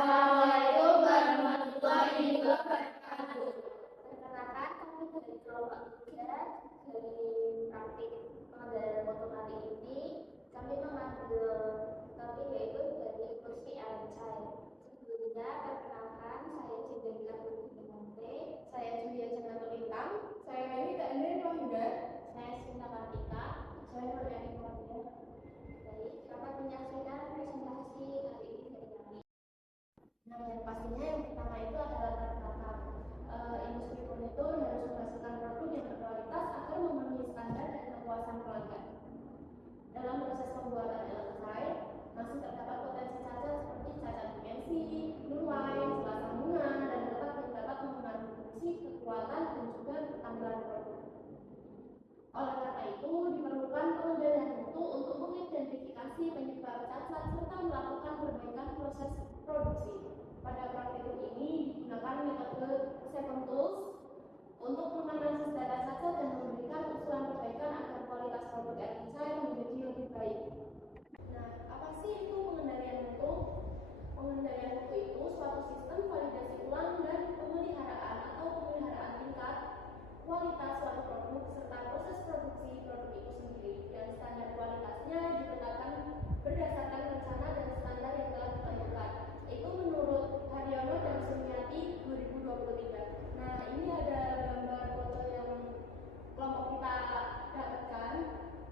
Assalamualaikum warahmatullahi wabarakatuh. Perkenalkan, kami dari kelompok 3 dari praktik pengambilan foto kali ini. Kami mengambil topik yaitu dari kursi Al-Chai. Sebelumnya, perkenalkan, saya Cinderella Putri. Saya Julia Janatul Intang. Saya Renita Andrea Wahida. Saya Sinta Kartika. Saya Nuriani Wahida. Baik, selamat menyaksikan presentasi hari ini dari kami. Nah, yang pastinya yang pertama itu adalah kata-kata. Industri furnitur harus menghasilkan produk yang berkualitas agar memenuhi standar dan kepuasan pelanggan. Dalam proses pembuatan Al-Chai, masih terdapat potensi cacat seperti cacat dimensi, nilai, celah sambungan, dan dapat mempengaruhi kekuatan dan juga ketampilan produk. Oleh karena itu, diperlukan pengendalian mutu untuk mengidentifikasi penyebab cacat serta melakukan perbaikan proses produksi. Pada praktikum ini digunakan metode 7 tools untuk menganalisis data cacat dan memberikan usulan perbaikan agar kualitas produk Al-Chai menjadi lebih baik. Nah, apa sih itu pengendalian mutu? Pengendalian mutu itu suatu sistem validasi ulang dan pemeliharaan atau pemeliharaan tingkat kualitas suatu produk serta proses produksi produk itu sendiri, dan standar kualitasnya ditetapkan berdasarkan rencana dan standar yang telah ditentukan. Itu menurut Haryono dan Sumiati 2023. Nah, ini ada gambar foto yang kelompok kita dapatkan.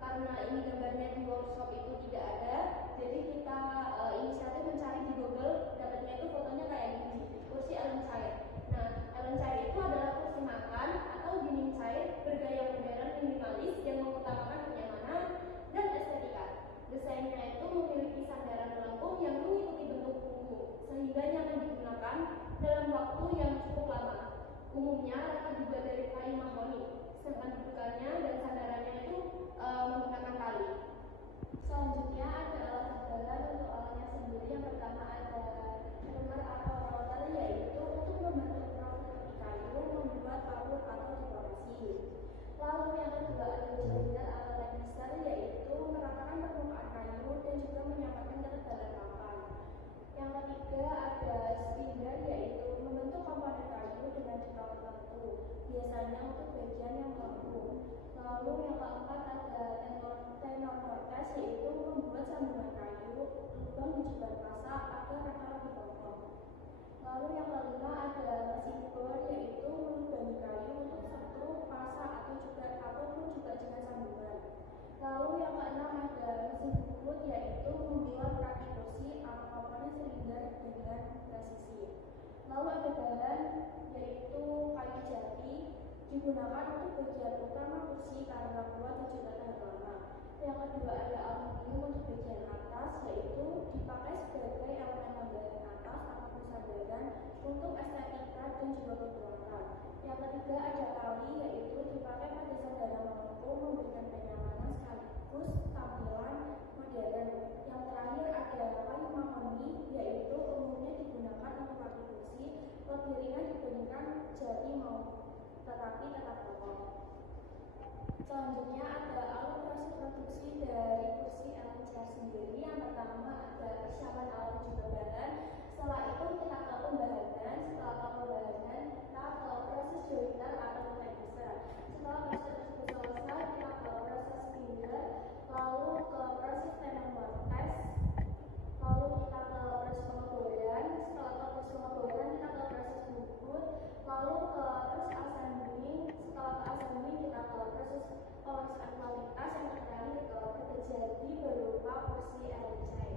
Karena ini gambarnya di workshop itu tidak ada, jadi kita inisiatif mencari di Google. Dapatnya itu fotonya kayak gini, kursi Al-Chai. Nah, Al-Chai itu adalah kursi makan atau dinding cair bergaya modern minimalis yang mengutamakan kenyamanan dan estetika. Desainnya itu memiliki sandaran melengkung yang mengikuti bentuk buku, sehingga nyaman digunakan dalam waktu yang cukup lama. Umumnya akan dibuat dari kayu mahoni, sedangkan dudukannya dan sandarannya itu menggunakan tali. Selanjutnya ada alat tambahan untuk alatnya sendiri. Yang pertama ada trimmer atau roller, yaitu untuk membentuk profil di kayu, membuat palu atau dekorasi. Lalu yang kedua ada joiner atau lanister, yaitu meratakan permukaan kayu dan juga menyampaikan ketebalan papan. Yang ketiga ada spinner, yaitu membentuk komponen kayu dengan detail tertentu, biasanya untuk bagian yang melengkung. Lalu yang keempat ada tenor mortes, yaitu membuat sambungan kayu, lubang di jubah pasa agar rata lebih kokoh. Lalu yang kelima ada mesin bor, yaitu melubangi kayu untuk satu pasa atau juga dengan sambungan. Lalu yang keenam ada mesin bubut, yaitu membuat kaki kursi atau komponen silinder dengan presisi. Lalu ada bahan, yaitu kayu jati, digunakan untuk bagian utama kursi karena kuat dan juga tahan lama. Yang kedua ada aluminium untuk bagian atas, yaitu dipakai sebagai elemen tambahan atas atau sandaran untuk estetika dan juga kebutuhan. Yang ketiga ada tali, yaitu dipakai pada sandaran melengkung memberikan kenyamanan sekaligus tampilan modern. Yang terakhir ada kayu mahoni, yaitu umumnya digunakan untuk kaki kursi, lebih ringan dibandingkan jati tetapi tetap kokoh. Selanjutnya ada alur proses produksi dari kursi Al-Chai sendiri. Yang pertama ada persiapan alat dan juga bahan. Setelah itu kita ke pembahanan. Setelah ke pembahanan kita ke proses joiner atau lanister. Setelah proses tersebut selesai, kita ke proses spinner, lalu ke proses tenor mortes, lalu kita ke proses pengeboran. Setelah ke proses pengeboran kita ke proses bubut, lalu ke proses assembling. Setelah ke assembling kita ke proses pemeriksaan kualitas, yang terakhir ke jadi berupa kursi Al-Chai.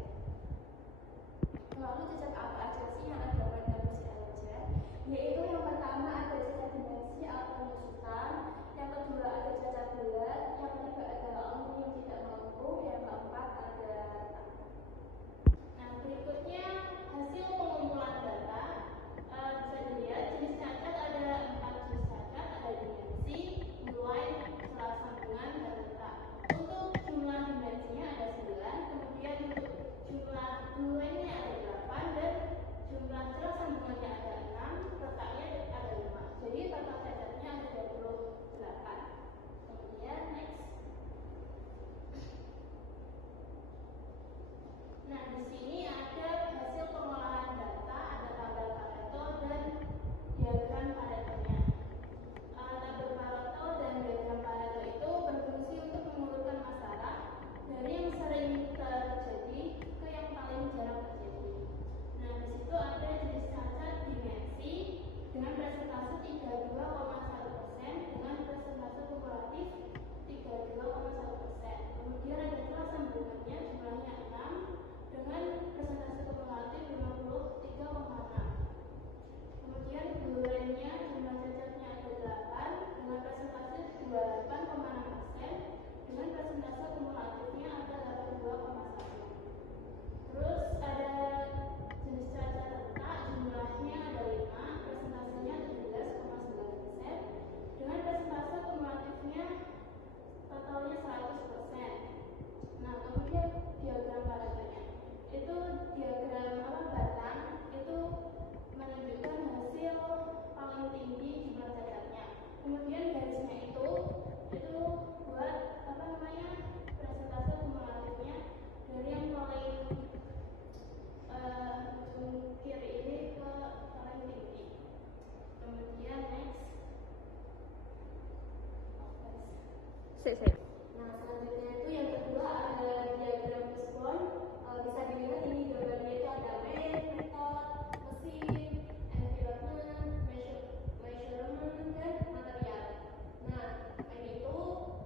Lalu cacat apa aja sih yang ada pada kursi Al-Chai? Yaitu yang pertama ada cacat dimensi atau penyusutan, yang kedua ada cacat berat, yang ketiga ada aluminium tidak melengkung, yang keempat ada retak. Nah, berikutnya hasil pengumpulan data. Bisa dilihat jenis cacat ada 4 jenis cacat, ada dimensi, nilai, celah sambungan, dan retak. Untuk jumlah dimensinya ada 9, kemudian untuk jumlah nilainya ada 8, dan jumlah celah sambungannya ada 6, retaknya ada 5. Nah, selanjutnya itu yang kedua ada diagram fishbone. Bisa dilihat ini gambarnya itu ada metode, mesin, environment, measurement, dan material. Nah, ini itu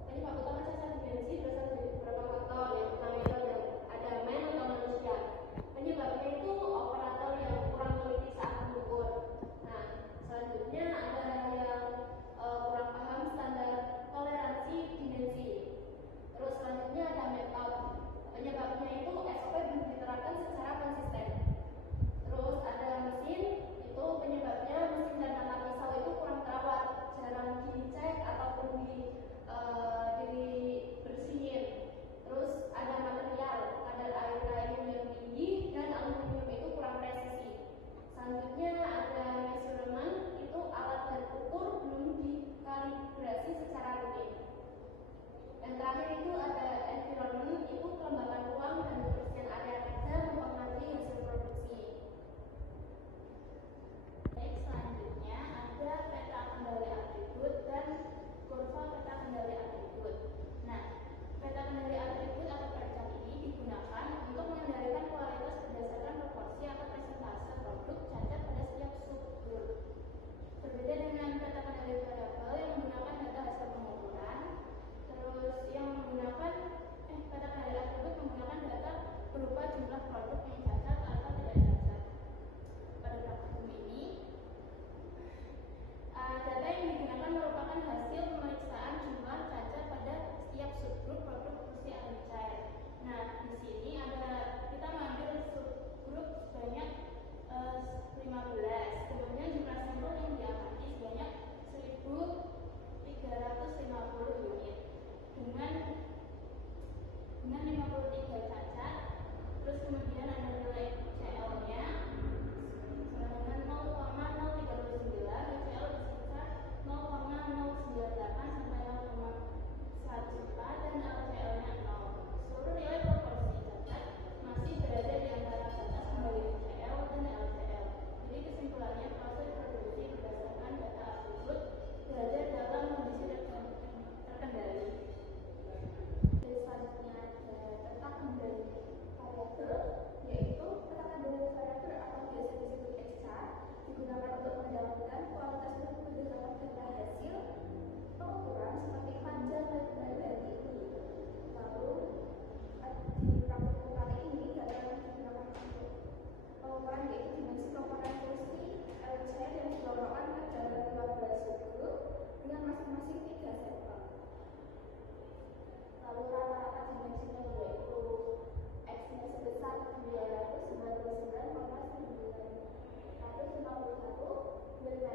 penyebab utama cacat dimensi berasal dari beberapa faktor. Yang pertama itu ada man atau manusia. Penyebabnya itu operator yang kurang teliti saat mengukur. Nah, selanjutnya ada yang kurang paham standar toleransi dimensi. Terus selanjutnya ada metode. Penyebabnya itu SOP belum diterapkan secara konsisten. Terus ada mesin, itu penyebabnya mesin dan mata pisau itu kurang terawat, jarang dicek ataupun dibersihin. Terus ada material, kadar air kayu yang tinggi dan aluminium itu kurang presisi. Selanjutnya ada measurement, itu alat dan ukur belum dikalibrasi secara rutin. Yang terakhir itu ada environment, itu kelembapan ruang dan kebersihan area kerja mempengaruhi hasil produksi. Baik, selanjutnya ada peta kendali atribut dan kurva peta kendali atribut. Nah, peta kendali atribut atau PKA ini digunakan untuk mengendalikan kualitas berdasarkan proporsi atau persentase produk cacat pada setiap subgrup. Berbeda dengan peta kendali variabel yang menggunakan data hasil pengukuran, terus yang menggunakan peta kendali atribut menggunakan data berupa jumlah produk yang cacat atau tidak cacat. Pada praktikum ini, data yang digunakan merupakan hasil pemeriksaan jumlah cacat pada setiap subgrup produk kursi air cair. Nah, di sini kita mengambil subgrup sebanyak 15. Kemudian jumlah sampel yang diamati sebanyak 1.350 unit dengan 53 cacat. Terus kemudian ada nilai CL-nya dengan 0,039, UCL berkisar 0,098 sampai 0,1 juta dan LCL-nya 0. Seluruh nilai proporsi cacat masih berada di antara batas kembali UCL dan LCL. Jadi kesimpulannya proses produksi berdasarkan data atribut berada dalam kondisi terkendali. Dan selanjutnya ada peta kendali variabel, yaitu peta kendali variabel atau biasa disebut XCHAR, digunakan untuk mendapatkan kualitas produk berdasarkan data hasil pengukuran seperti panjang lebar dan tinggi. Lalu di praktikum kali ini data yang digunakan untuk pengukuran yaitu dimensi komponen kursi LCR yang dikelompokkan ke dalam 12 subgrup dengan masing-masing 3 sampel. Lalu rata-rata dimensinya yaitu X-nya sebesar 299,951 mm.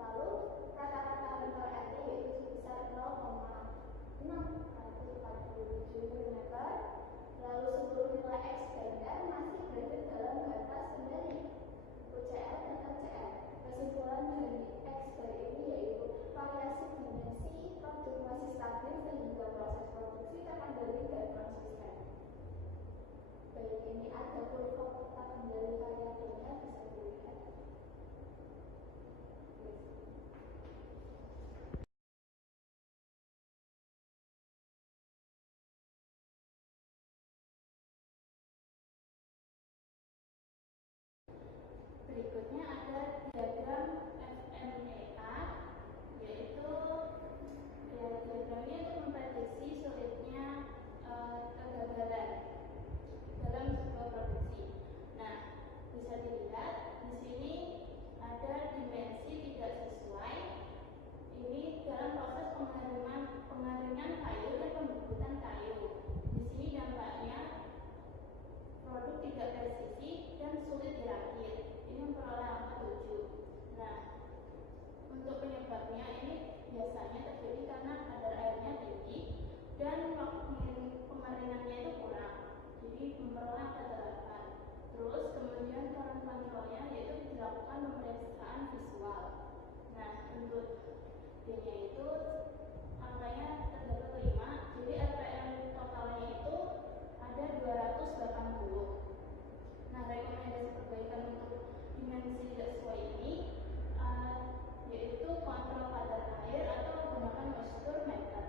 Lalu rata-rata lebar R-nya yaitu sebesar 0,647 mm. Lalu seluruh nilai X dan R masih berada dalam batas kendali UCL dan LCL. Kesimpulan dari X dari ini yaitu variasi dimensi produk masih stabil sehingga proses produksi terkendali dan konsisten. Baik, ini ada kurva peta kendali variabelnya, bisa dilihat. Berikutnya ada diagram FMEA, yaitu diagramnya untuk memprediksi sulitnya kegagalan dalam sebuah produksi. Nah, bisa dilihat di sini ada dimensi tidak sesuai. Ini dalam proses pengaringan kayu dan pembubutan kayu. Di sini dampaknya produk tidak presisi dan sulit dirakit. Ini memperoleh angka 7. Nah, untuk penyebabnya ini biasanya terjadi karena kadar airnya tinggi dan waktu pengeringannya itu kurang. Jadi memperoleh angka 8. Terus kemudian current controlnya yaitu dilakukan pemeriksaan visual. Nah, untuk D-nya itu angkanya terdapat 5. Jadi RPM totalnya itu ada 280. Nah, rekomendasi perbaikan untuk dimensi tidak sesuai ini yaitu kontrol kadar air atau menggunakan moisture meter.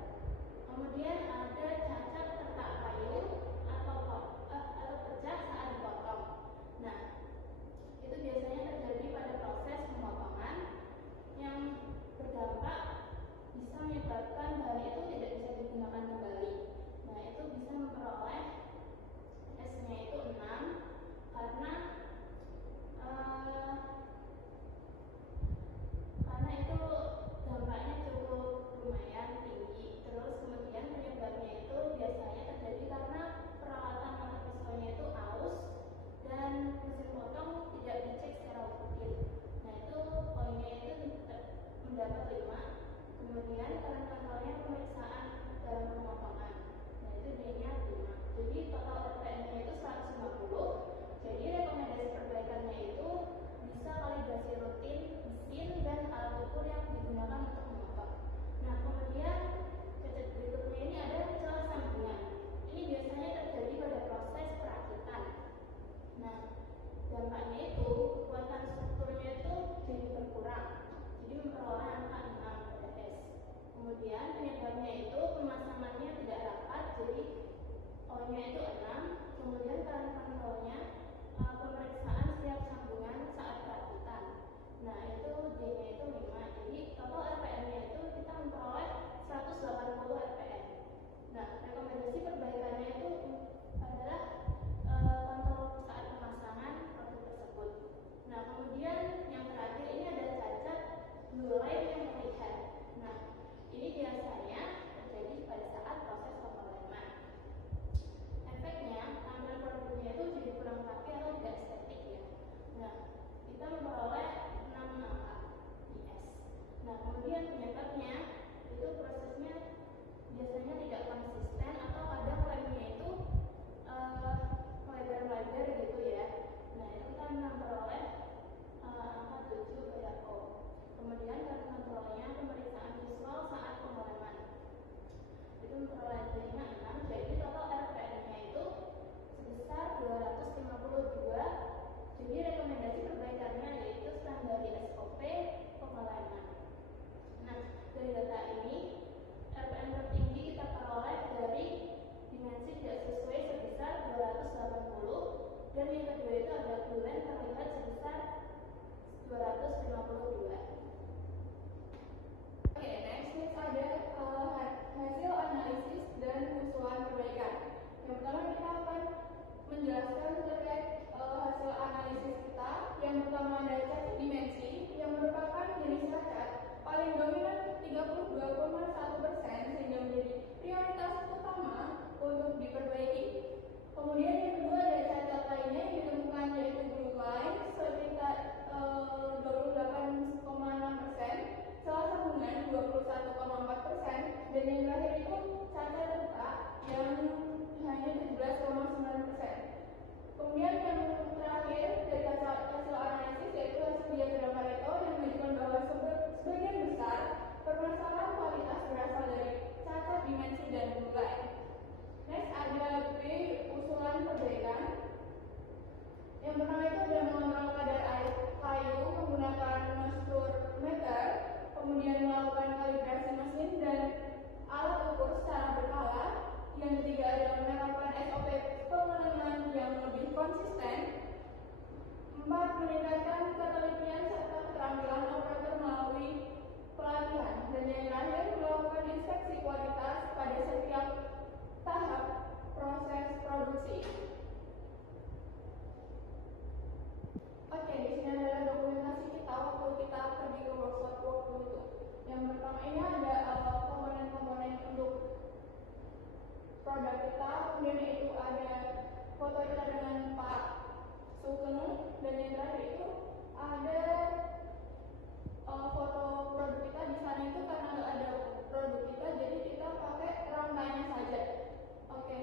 kemudian bahan kontrolnya pemeriksaan dalam pemotongan. Nah, itu D-nya 5. Jadi total RPM-nya itu 150. Jadi rekomendasi perbaikannya itu bisa kalibrasi rutin mesin dan alat ukur yang digunakan untuk memotong. Nah, kemudian cacat berikutnya ini ada celah sambungan. Ini biasanya terjadi pada proses perakitan. Nah, dampaknya itu kekuatan strukturnya itu jadi berkurang, jadi memperoleh angka 6 pada S. Kemudian penyebabnya itu pemasangannya tidak rapat, jadi O-nya itu 6. Kemudian current controlnya pemeriksaan setiap sambungan saat perakitan. Nah, itu D-nya itu 5. Jadi total RPM-nya itu kita memperoleh 180 RPM. Nah, rekomendasi perbaikannya itu adalah kontrol saat pemasangan produk tersebut. Nah, kemudian yang terakhir ini ada cacat blue line yang terlihat. Nah, ini biasanya terjadi pada saat proses pemrograman. Efeknya, tampilan produknya itu jadi kurang rapi atau tidak estetik ya. Nah, kita memperoleh 6 angka di S. Nah, kemudian penyebabnya itu prosesnya biasanya tidak konsisten atau kadang lemnya itu melebar-lebar gitu ya. Nah, itu kita memperoleh angka 7 pada O. Kemudian current controlnya pemeriksaan visual saat pemrograman. Itu memperoleh D-nya 6. Jadi total RPM-nya itu sebesar 252. Jadi rekomendasi perbaikannya yaitu standar di SOP pemrograman. Nah, dari data ini RPM tertinggi kita peroleh dari dimensi tidak sesuai sebesar 280, dan yang kedua itu ada bulan terlihat sebesar 252. Oke, next ada hasil analisis dan usulan perbaikan. Yang pertama kita akan menjelaskan terkait hasil analisis kita. Yang pertama ada cacat dimensi yang merupakan jenis cacat paling dominan 32,1% sehingga menjadi prioritas utama untuk diperbaiki. Kemudian yang kedua ada cacat lainnya yang ditemukan yaitu blue line sekitar 28,6%, salah sambungan 21,4%, dan yang terakhir itu cacat retak yang hanya 17,9%. Kemudian yang terakhir dari hasil analisis yaitu hasil diagram Pareto yang menunjukkan bahwa sebagian besar permasalahan kualitas berasal dari cacat dimensi dan nilai. Next ada B, usulan perbaikan. Yang pertama itu ada mengontrol kadar air kayu menggunakan moisture meter, kemudian melakukan kalibrasi mesin dan alat ukur secara berkala. Yang ketiga ada menerapkan SOP pengenalan yang lebih konsisten. 4. Meningkatkan ketelitian serta keterampilan operator melalui pelatihan. Dan yang terakhir melakukan inspeksi kualitas pada setiap tahap proses produksi. Oke, di sini adalah dokumentasi kita waktu kita pergi ke workshop waktu itu. Yang pertama ini ada komponen-komponen untuk produk kita, kemudian itu ada foto kita dengan Pak Sugeng, dan yang terakhir itu ada foto produk kita. Di sana itu karena nggak ada produk kita, jadi kita pakai rangkainya saja. Oke,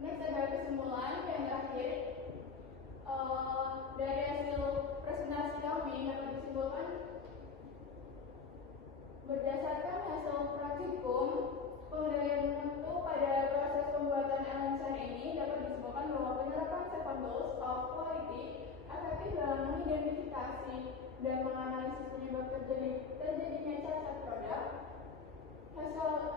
next ada kesimpulan yang terakhir. Dari hasil presentasi kami dapat disimpulkan berdasarkan hasil praktikum pengendalian mutu pada proses pembuatan LNSN ini dapat disimpulkan bahwa penerapan 7 goals of quality efektif dalam mengidentifikasi dan menganalisis penyebab terjadinya cacat produk.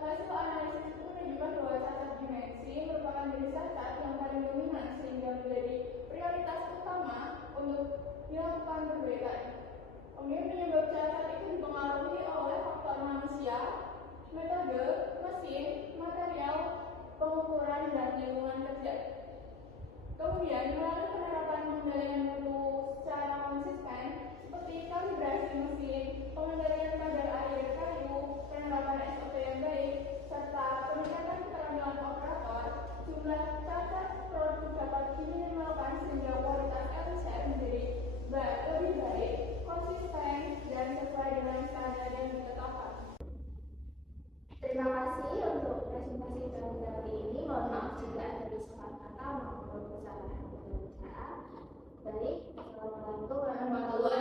Hasil analisis itu menunjukkan bahwa cacat dimensi merupakan jenis cacat yang paling dominan sehingga menjadi prioritas utama untuk dilakukan perbaikan. Kemudian penyebab cacat itu dipengaruhi oleh faktor manusia, metode, mesin, material, pengukuran, dan lingkungan kerja. Kemudian melalui penerapan pengendalian mutu secara konsisten seperti kalibrasi mesin, pengendalian kadar air Baik, assalamualaikum warahmatullahi